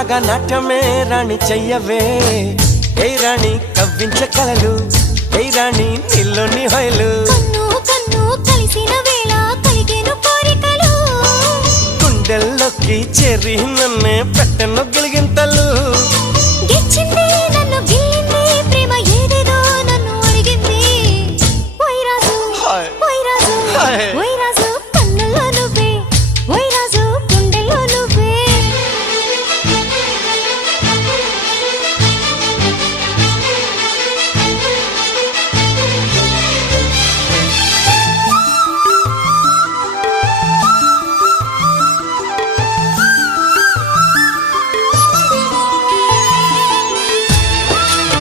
రాగా నాట్యమే రాణి చెయ్యవే ఏ రాణి కవ్వించ కలలు ఏ రాణి నీలోని హొయలు కన్ను కన్ను కలిసిన వేళ కలిగేను కోరికలు గుండెల్లోకి చేరి నన్నే పెట్టను గిలిగింతలు